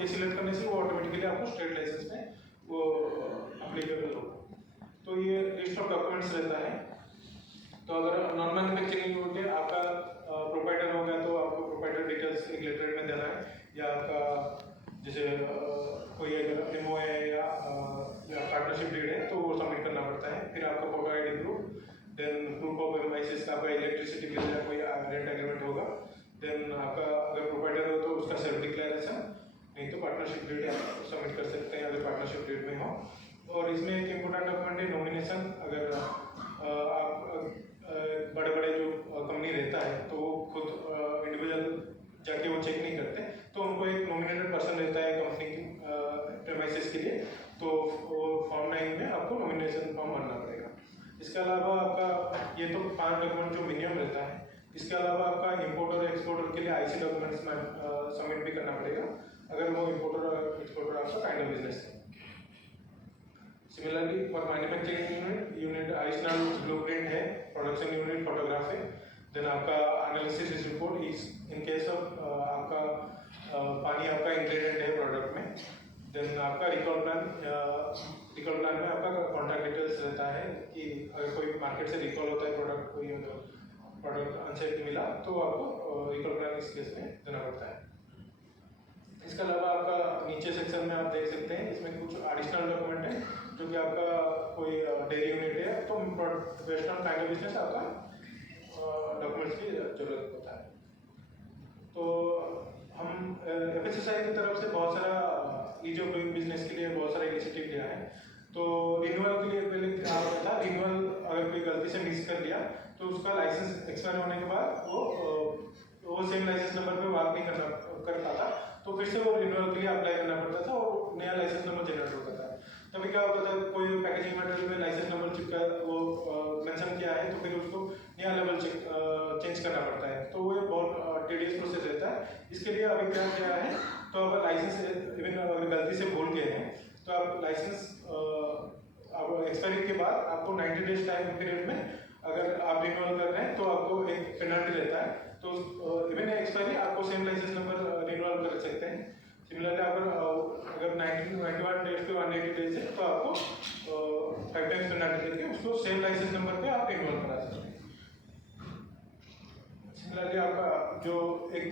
ये सिलेक्ट करने से वो ऑटोमेटिकली आपको स्टेट लाइसेंस में वो अप्लीकेबल होगा। तो ये लिस्ट ऑफ डॉक्यूमेंट्स रहता है। तो अगर नॉन मैन्युफैक्चरिंग यूनिट है, आपका प्रोप्राइटर हो गया तो आपको प्रोप्राइटर डिटेल्स एक लेटर में देना है, या आपका जैसे कोई अगर एमओ है या पार्टनरशिप डीड है तो वो सबमिट करना पड़ता है। फिर आपका photo ID proof, then proof of MICS का आपका इलेक्ट्रिसिटी बिल या कोई रेंट एग्रीमेंट होगा, देन आपका अगर प्रोप्राइटर हो तो उसका सेल्फ डिक्लेरेशन, नहीं तो पार्टनरशिप डीड आप सबमिट कर सकते हैं अगर पार्टनरशिप डीड में हो। और इसमें एक इम्पोर्टेंट डॉक्यूमेंट है नॉमिनेशन। अगर आप बड़े बड़े जो कंपनी रहता है तो वो खुद इंडिविजुअल जाके वो चेक नहीं करते, तो उनको एक नॉमिनेटेड पर्सन रहता है कंपनी की प्रेमाइसेस के लिए, तो वो फॉर्म 9 में आपको नॉमिनेशन फॉर्म भरना पड़ेगा। इसके अलावा आपका ये तो 5 डॉक्यूमेंट जो मिनिमम रहता है। इसके अलावा आपका इम्पोर्टर और एक्सपोर्टर के लिए आईसी डॉक्यूमेंट्स में सबमिट भी करना पड़ेगा अगर वो इम्पोर्टर और एक्सपोर्टर आपका काइंड ऑफ बिजनेस है। Similarly, for manufacturing unit additional blueprint है, production unit photograph है, then आपका analysis report is in case of आपका पानी आपका ingredient है प्रोडक्ट में, then आपका recall plan में आपका कॉन्टैक्ट डिटेल्स रहता है कि अगर कोई मार्केट से रिकॉल होता है प्रोडक्ट, कोई प्रोडक्ट अनसेफ मिला तो आपको रिकॉल प्लान इस केस में देना पड़ता है। इसके अलावा आपका नीचे सेक्शन में आप देख सकते हैं इसमें कुछ एडिशनल डॉक्यूमेंट है, जो कि आपका कोई डेयरी यूनिट है तो प्रोफेशनल काइंड ऑफ बिजनेस आपका डॉक्यूमेंट्स की जरूरत होता है। तो हम एफएसएसआई की तरफ से बहुत सारा ईज ऑफ डूइंग बिजनेस के लिए बहुत सारा इनिशिएटिव लिया है। तो रिन्यूअल के लिए पहले क्या होता था, रिन्यूअल अगर कोई गलती से मिस कर लिया तो उसका लाइसेंस एक्सपायर होने के बाद वो सेम लाइसेंस नंबर पे वर्क नहीं कर पाता, तो फिर से वो रिन्यूअल के लिए अप्लाई करना पड़ता था और नया लाइसेंस नंबर जनरेट होता था। तभी क्या होता था, कोई पैकेजिंग मटेरियल में लाइसेंस नंबर चिपका वो मेंशन किया है तो फिर उसको नया लेवल चेंज करना पड़ता है, तो वो बहुत टीडियस प्रोसेस रहता है। इसके लिए अभी क्या किया है, तो अब लाइसेंस इवन अगर गलती से भूल गए हैं तो आप लाइसेंस अब एक्सपायरी के बाद आपको 90 डेज टाइम पीरियड में अगर आप रिन्यूअल कर रहे हैं तो आपको एक पेनल्टी रहता है, तो इवन एक्सपायरी आपको सेम लाइसेंस नंबर रिन्यूअल कर सकते हैं। सिमिलरली अगर 91 डेज पे 180 डेज है तो आपको 5 टाइम्स पेनल्टी देके उसको सेम लाइसेंस नंबर पे आप रिन्यूअल करा सकते हैं। सिमिलरली आपका जो एक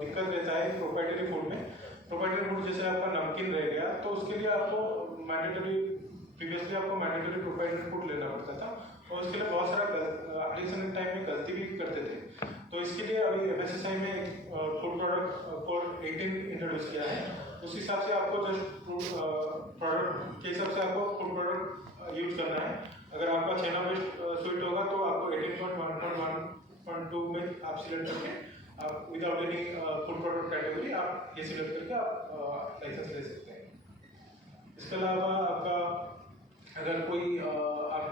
दिक्कत रहता है प्रोप्राइटरी फूड में, प्रोप्राइटरी फूड जैसे आपका नमकीन रह गया तो उसके लिए आपको प्रीवियसली आपको मैंडेटरी प्रोप्राइटरी फूड लेना पड़ता था और उसके लिए बहुत सारा एप्लीकेशन टाइम में गलती भी करते थे। तो इसके लिए अभी एफएसएसआई में फूड प्रोडक्ट कोड 18 इंट्रोड्यूस किया है। उस हिसाब से आपको जस्ट प्रोडक्ट के हिसाब से आपको फूड प्रोडक्ट यूज करना है। अगर आपका छेना बेस्ड स्वीट होगा तो आपको 18.1.1.2 में आप सिलेक्ट करके आप without any food product category आप ये सिलेक्ट करके आप लाइसेंस ले सकते हैं। इसके अलावा आपका अगर कोई आप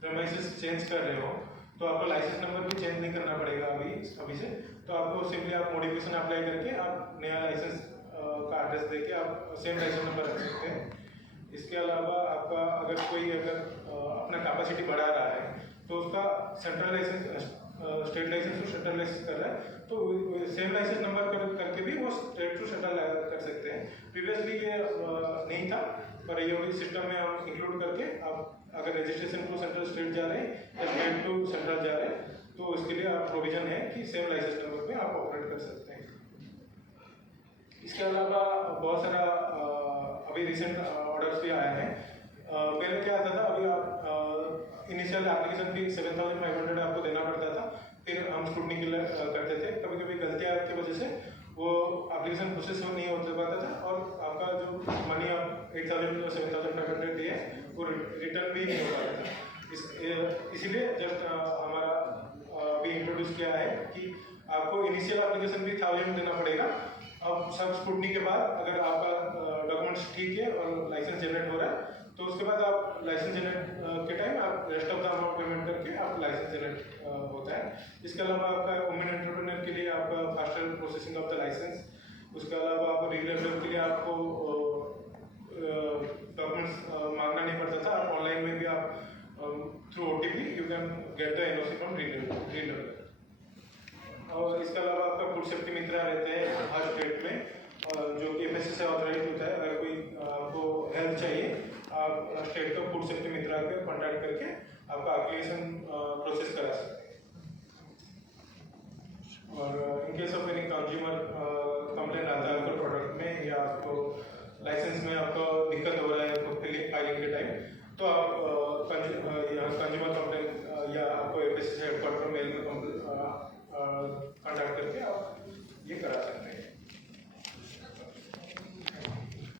प्रेमाइसेस चेंज कर रहे हो तो आपको लाइसेंस नंबर भी चेंज नहीं करना पड़ेगा अभी से, तो आपको सिंपली आप मॉडिफिकेशन अप्लाई करके आप नया लाइसेंस का एड्रेस देके आप सेम लाइसेंस नंबर रख सकते हैं। इसके अलावा आपका अगर कोई अपना कैपेसिटी बढ़ा रहा है तो उसका central licence state licence to central licence कर रहा है तो सेम लाइसेंस नंबर करके भी वो स्टेट टू सेंट्रल कर सकते हैं। प्रीवियसली ये नहीं था, पर ये सिस्टम में हम इंक्लूड करके आप अगर रजिस्ट्रेशन टू सेंट्रल स्टेट जा रहे हैं या स्टेट टू सेंट्रल जा रहे हैं तो इसके लिए आप प्रोविजन है कि सेम लाइसेंस नंबर पे आप ऑपरेट कर सकते हैं। इसके अलावा बहुत सारा अभी रिसेंट ऑर्डर्स भी आए हैं। पहले क्या आता था, अभी आप इनिशियल एप्लीकेशन फी 7,500 आपको देना पड़ता था, फिर हम स्क्रूटनी करते थे। कभी कभी गलतियाँ की वजह से वो एप्लीकेशन प्रोसेस नहीं हो पाता था और आपका जो मनी आप 8,000 या 7,500 दिए वो रिटर्न भी नहीं हो पाता था। इसीलिए जस्ट हमारा अभी इंट्रोड्यूस किया है कि आपको इनिशियल एप्लीकेशन भी 1000 देना पड़ेगा। अब सब स्क्रूटनी के बाद अगर आपका डॉक्यूमेंट्स ठीक है और लाइसेंस जनरेट हो रहा है तो उसके बाद आप लाइसेंस जनरेट के टाइम आप rest of the amount payment करके आप लाइसेंस जनरेट होता है। इसके अलावा आपका वुमेन एंटरप्रेन्योर के लिए आपका faster processing of the licence, उसके अलावा आप रीलेबल के लिए आपको डॉक्यूमेंट्स मांगना नहीं पड़ता था, आप ऑनलाइन में भी आप through OTP you can get the NOC from reliable. और इसके अलावा आपका फूड सेफ्टी मित्र रहते हैं हर स्टेट में, जो सेफ्टी मित्रा के कॉन्टैक्ट करके आपका एप्लीकेशन प्रोसेस करा सकते हैं। और in case of any consumer complaint आता है आपको प्रोडक्ट में या आपको लाइसेंस में आपको दिक्कत हो रहा है फाइलिंग के टाइम, तो आप कंज्यूमर कंप्लेंट या आपको एफएससी हेडक्वार्टर मेल